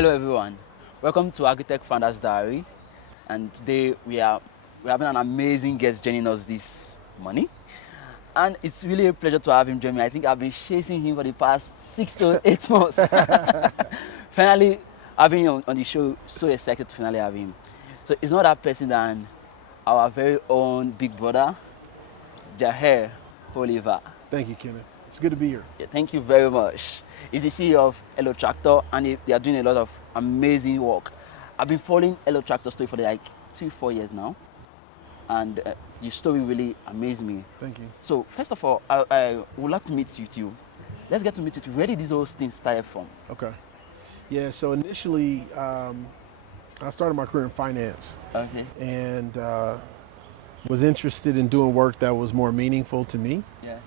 Hello everyone, welcome to Agritech Founders Diary, and today we're having an amazing guest joining us this morning, and it's really a pleasure to have him join me. I think I've been chasing him for the past 6 to 8 months. Finally having him on the show, so excited to finally have him. So it's not that person than our very own big brother, Jehiel Oliver. Thank you, Kenneth. It's good to be here. Yeah, thank you very much. He's the CEO of Jehiel Tractor, and they are doing a lot of amazing work. I've been following Jehiel Tractor story for like 3-4 years now, and your story really amazed me. Thank you. So first of all, I would like to meet you too. Let's get to meet you too. Where did this whole thing started from? Okay. Yeah, so initially, I started my career in finance. Okay. And was interested in doing work that was more meaningful to me. Yeah.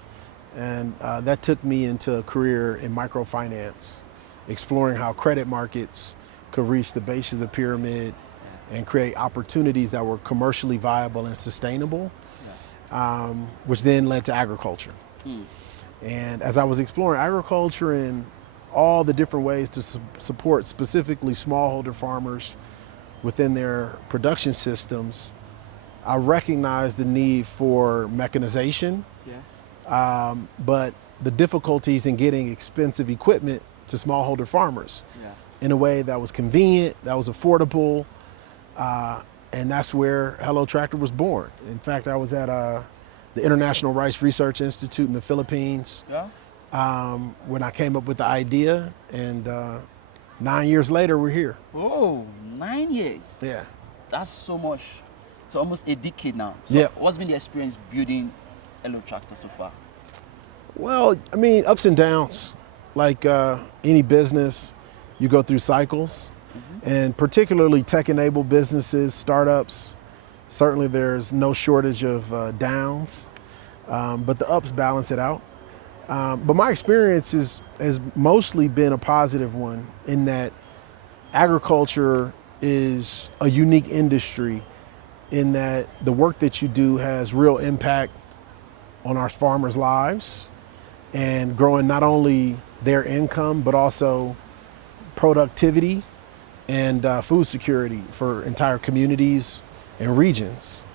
And that took me into a career in microfinance, exploring how credit markets could reach the base of the pyramid and create opportunities that were commercially viable and sustainable, which then led to agriculture. And as I was exploring agriculture and all the different ways to support specifically smallholder farmers within their production systems, I recognized the need for mechanization. But the difficulties in getting expensive equipment to smallholder farmers in a way that was convenient, that was affordable, and that's where Jehiel Tractor was born. In fact, I was at the International Rice Research Institute in the Philippines when I came up with the idea, and 9 years later, we're here. Oh, 9 years. Yeah. That's so much. So almost a decade now. So what's been the experience building Jehiel Tractor so far? Well, I mean, ups and downs. Like any business, you go through cycles, and particularly tech-enabled businesses, startups, certainly there's no shortage of downs, but the ups balance it out. But my experience has mostly been a positive one in that agriculture is a unique industry in that the work that you do has real impact on our farmers' lives and growing not only their income, but also productivity and food security for entire communities and regions.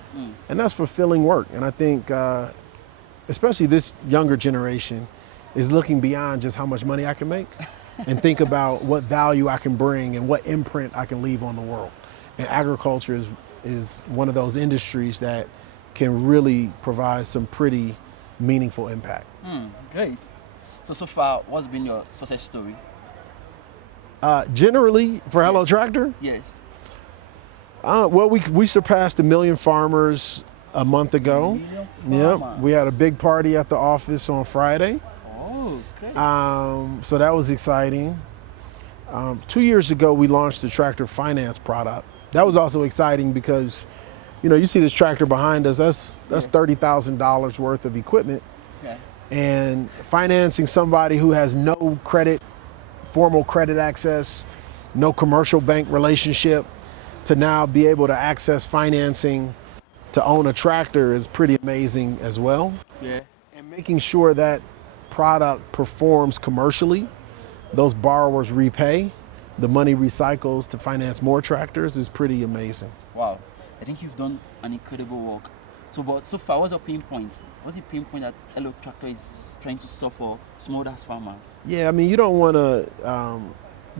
And that's fulfilling work. And I think, especially this younger generation, is looking beyond just how much money I can make and think about what value I can bring and what imprint I can leave on the world. And agriculture is one of those industries that can really provide some pretty meaningful impact. Great. So far, what's been your success story? Generally, for Jehiel Tractor? Yes. Well, we surpassed 1 million farmers a month ago. Yep. We had a big party at the office on Friday. Oh, okay. So that was exciting. 2 years ago, we launched the tractor finance product. That was also exciting because, you see this tractor behind us, that's $30,000 worth of equipment. And financing somebody who has no formal credit access, no commercial bank relationship, to now be able to access financing to own a tractor is pretty amazing as well. And making sure that product performs commercially, those borrowers repay, the money recycles to finance more tractors is pretty amazing. Wow. I think you've done an incredible work. But so far, what's your pain point? What's the pain point that Jehiel Tractor is trying to solve for smallholder farmers? Yeah, I mean, you don't want to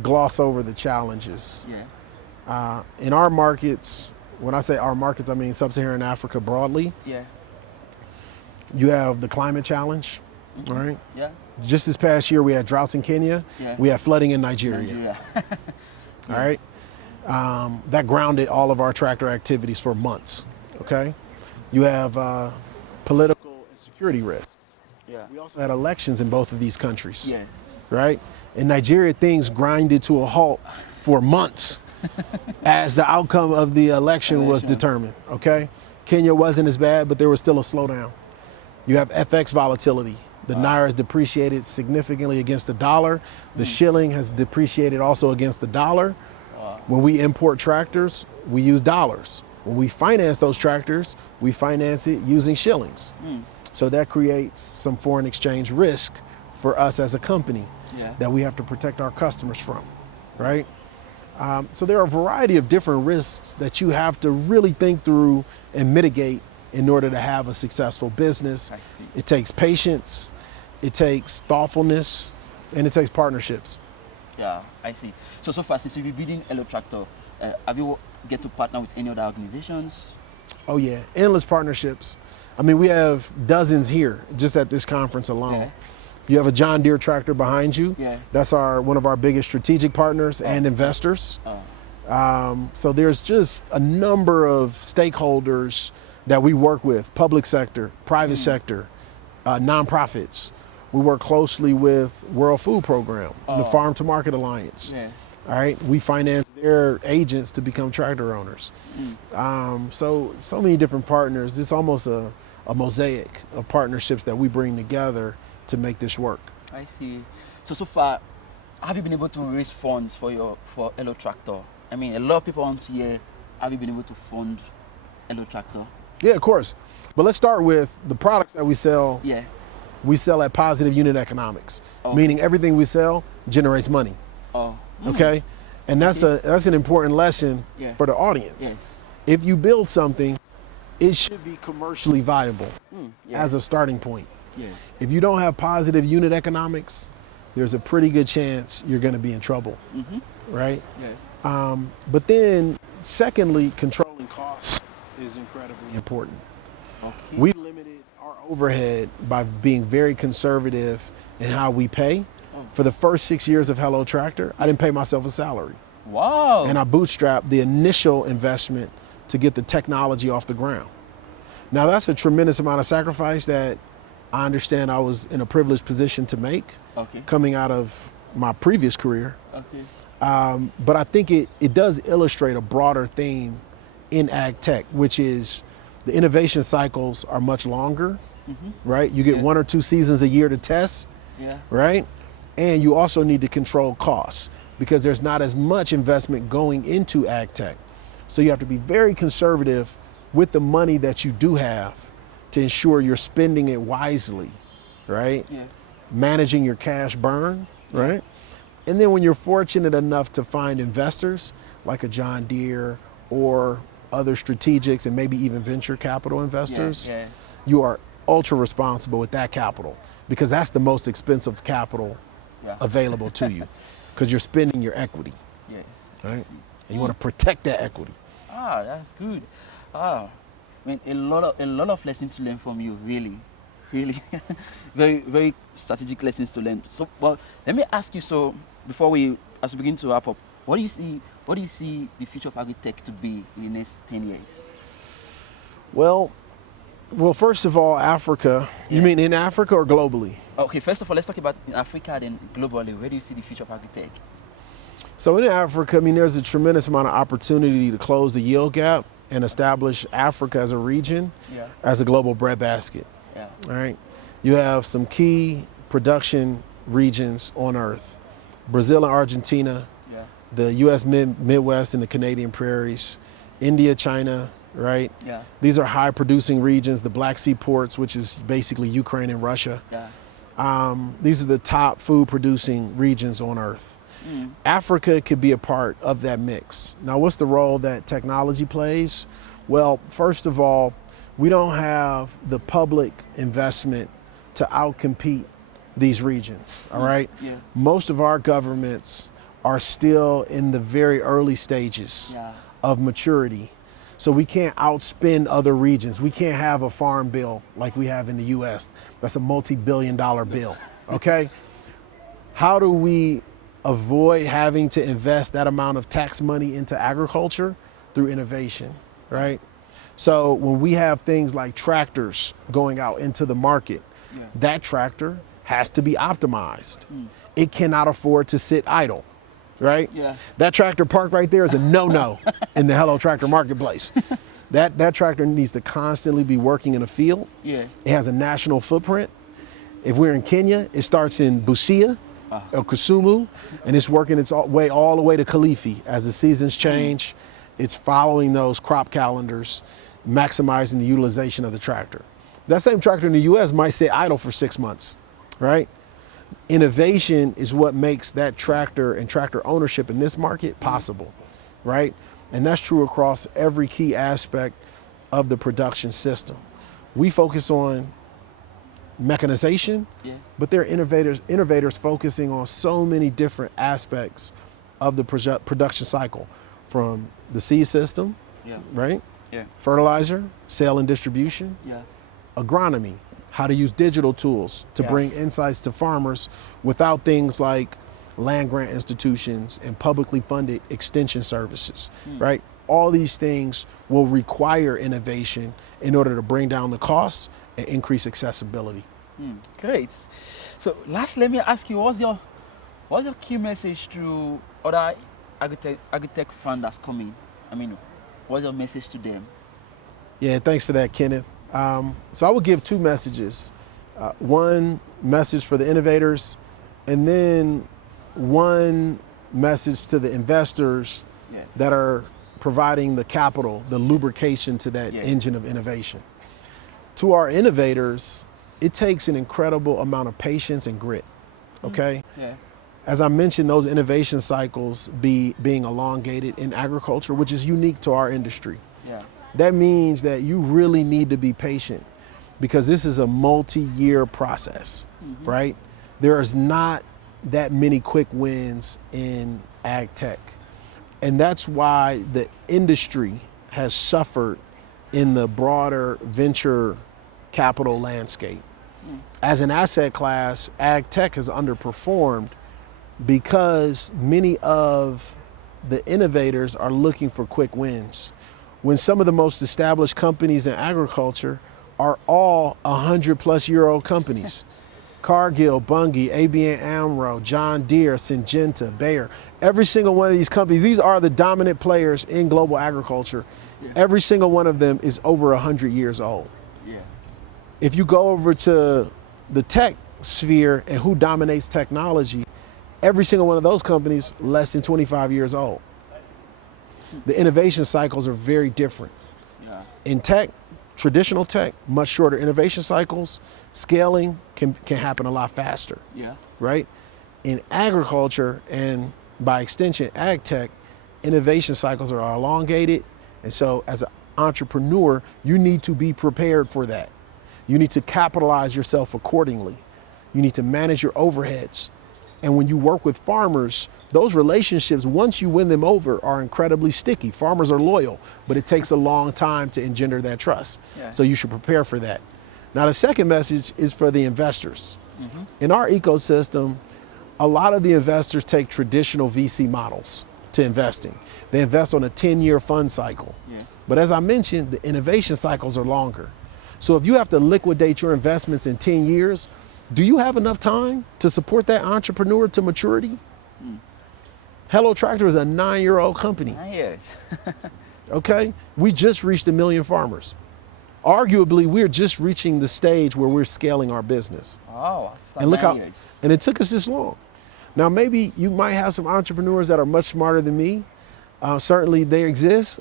gloss over the challenges. In our markets, when I say our markets, I mean sub-Saharan Africa broadly. You have the climate challenge, right? Just this past year, we had droughts in Kenya. We had flooding in Nigeria. All right. That grounded all of our tractor activities for months. Okay. You have political and security risks. We also had elections in both of these countries. Right. In Nigeria, things grinded to a halt for months as the outcome of the election was determined. Okay. Kenya wasn't as bad, but there was still a slowdown. You have FX volatility. The Naira has depreciated significantly against the dollar. The shilling has depreciated also against the dollar. When we import tractors, we use dollars. When we finance those tractors, we finance it using shillings. So that creates some foreign exchange risk for us as a company that we have to protect our customers from, right? So there are a variety of different risks that you have to really think through and mitigate in order to have a successful business. I see. It takes patience, it takes thoughtfulness, and it takes partnerships. Yeah, I see. So far, since you've been building Hello Tractor, have you get to partner with any other organizations? Oh yeah, endless partnerships. I mean, we have dozens here just at this conference alone. Yeah. You have a John Deere tractor behind you. Yeah. That's one of our biggest strategic partners and investors. So there's just a number of stakeholders that we work with: public sector, private sector, nonprofits. We work closely with World Food Program, the Farm to Market Alliance. Yeah. All right, we finance their agents to become tractor owners. So many different partners. It's almost a mosaic of partnerships that we bring together to make this work. I see. So far, have you been able to raise funds for Hello Tractor? I mean, a lot of people want to hear, have you been able to fund Hello Tractor? Yeah, of course. But let's start with the products that we sell. Yeah. We sell at positive unit economics, Okay. meaning everything we sell generates money. Oh. Okay, and that's an important lesson Yeah. for the audience. Yes. If you build something, it should be commercially viable Yeah. as a starting point. Yes. If you don't have positive unit economics, there's a pretty good chance you're going to be in trouble, right? Yeah. But then, secondly, controlling costs is incredibly important. Okay. We limited our overhead by being very conservative in how we pay. For the first 6 years of Hello Tractor, I didn't pay myself a salary. Wow. And I bootstrapped the initial investment to get the technology off the ground. Now that's a tremendous amount of sacrifice that I understand I was in a privileged position to make Okay. coming out of my previous career. Okay. But I think it does illustrate a broader theme in ag tech, which is the innovation cycles are much longer, right? You get 1 or 2 seasons a year to test, Yeah. right? And you also need to control costs because there's not as much investment going into ag tech. So you have to be very conservative with the money that you do have to ensure you're spending it wisely, right? Yeah. Managing your cash burn, right? And then when you're fortunate enough to find investors like a John Deere or other strategics and maybe even venture capital investors, Yeah. you are ultra responsible with that capital because that's the most expensive capital Yeah. available to you because you're spending your equity, Yes. right? And you want to protect that equity. Ah, that's good. Ah, I mean, a lot of lessons to learn from you, really. Very, very strategic lessons to learn. So, well, let me ask you, so as we begin to wrap up, what do you see the future of agri-tech to be in the next 10 years? Well, first of all, Africa, you Yeah. mean in Africa or globally? Okay, first of all, let's talk about in Africa, then globally. Where do you see the future of agri-tech? So in Africa, I mean, there's a tremendous amount of opportunity to close the yield gap and establish Africa as a region, Yeah. as a global breadbasket. Yeah. All right. You have some key production regions on earth: Brazil and Argentina, Yeah. the U.S. Midwest and the Canadian prairies, India, China, right? Yeah. These are high producing regions, the Black Sea ports, which is basically Ukraine and Russia. Yeah. These are the top food producing regions on earth. Africa could be a part of that mix. Now, what's the role that technology plays? Well, first of all, we don't have the public investment to outcompete these regions, all right? Yeah. Most of our governments are still in the very early stages Yeah. of maturity. So we can't outspend other regions. We can't have a farm bill like we have in the US. That's a multi-billion-dollar bill, okay? How do we avoid having to invest that amount of tax money into agriculture? Through innovation, right? So when we have things like tractors going out into the market, that tractor has to be optimized. It cannot afford to sit idle, right? Yeah. That tractor parked right there is a no-no in the Hello Tractor marketplace. That tractor needs to constantly be working in a field. Yeah. It has a national footprint. If we're in Kenya, it starts in Busia, or Kisumu, and it's working its way all the way to Kilifi. As the seasons change, it's following those crop calendars, maximizing the utilization of the tractor. That same tractor in the US might sit idle for 6 months, right? Innovation is what makes that tractor and tractor ownership in this market possible, right? And that's true across every key aspect of the production system. We focus on mechanization, but there are innovators focusing on so many different aspects of the production cycle, from the seed system, right? Fertilizer, sale and distribution, agronomy, how to use digital tools to bring insights to farmers without things like land grant institutions and publicly funded extension services, right? All these things will require innovation in order to bring down the costs and increase accessibility. Great. So last, let me ask you, what's your key message to other agri-tech funders coming? I mean, what's your message to them? Yeah, thanks for that, Kenneth. So I would give two messages. One message for the innovators, and then one message to the investors that are providing the capital, the lubrication to that engine of innovation. To our innovators, it takes an incredible amount of patience and grit, okay? As I mentioned, those innovation cycles being elongated in agriculture, which is unique to our industry. That means that you really need to be patient, because this is a multi-year process, right? There is not that many quick wins in ag tech. And that's why the industry has suffered in the broader venture capital landscape. As an asset class, ag tech has underperformed because many of the innovators are looking for quick wins, when some of the most established companies in agriculture are all 100-plus-year-old companies. Cargill, Bunge, ABN AMRO, John Deere, Syngenta, Bayer. Every single one of these companies, these are the dominant players in global agriculture. Every single one of them is over 100 years old. If you go over to the tech sphere and who dominates technology, every single one of those companies less than 25 years old. The innovation cycles are very different. In tech, traditional tech, much shorter innovation cycles. Scaling can happen a lot faster, right? In agriculture, and by extension, ag tech, innovation cycles are elongated. And so as an entrepreneur, you need to be prepared for that. You need to capitalize yourself accordingly. You need to manage your overheads. And when you work with farmers, those relationships, once you win them over, are incredibly sticky. Farmers are loyal, but it takes a long time to engender that trust. So you should prepare for that. Now, the second message is for the investors. In our ecosystem, a lot of the investors take traditional VC models to investing. They invest on a 10-year fund cycle. But as I mentioned, the innovation cycles are longer. So if you have to liquidate your investments in 10 years, do you have enough time to support that entrepreneur to maturity? Hello Tractor is a 9-year-old company. 9 years. Okay? We just reached 1 million farmers. Arguably, we're just reaching the stage where we're scaling our business. Oh, and look how, and it took us this long. Now, maybe you might have some entrepreneurs that are much smarter than me. Certainly they exist.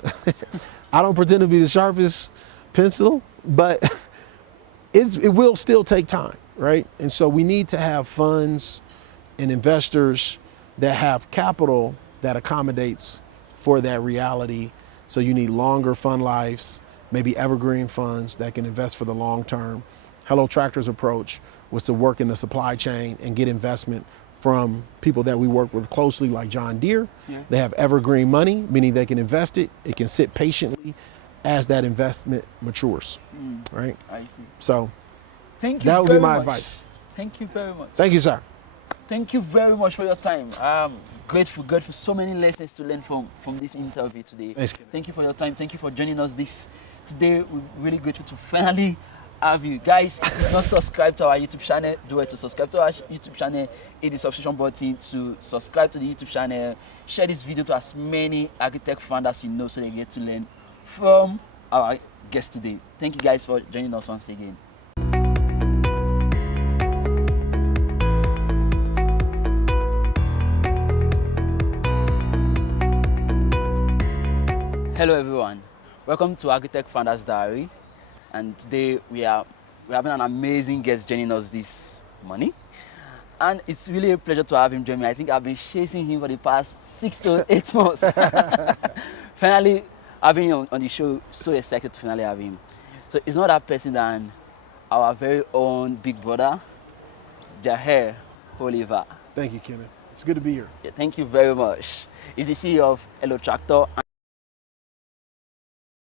I don't pretend to be the sharpest pencil, but it will still take time, right? And so we need to have funds and investors that have capital that accommodates for that reality. So you need longer fund lives, maybe evergreen funds that can invest for the long term. Hello Tractor's approach was to work in the supply chain and get investment from people that we work with closely, like John Deere. They have evergreen money, meaning they can invest it. It can sit patiently as that investment matures, right? I see. So thank you that would very be my much. advice. Thank you very much. Thank you, sir. Thank you very much for your time. Grateful so many lessons to learn from this interview today. Thanks. Thank you for your time. Thank you for joining us today. We're really grateful to finally have you. Guys, if you're not subscribed to our YouTube channel, do it to subscribe to our YouTube channel. Hit the subscription button to subscribe to the YouTube channel. Share this video to as many agri-tech founders you know so they get to learn from our guest today. Thank you guys for joining us once again. Hello everyone, welcome to Agri-Tech Founders Diary, and today we are having an amazing guest joining us this morning, And it's really a pleasure to have him join me. I think I've been chasing him for the past 6 to 8 months. Finally, having him on the show, so excited to finally have him. So it's not that person than our very own big brother, Jehiel Oliver. Thank you, Kenneth. It's good to be here. Yeah, thank you very much. He's the CEO of Hello Tractor.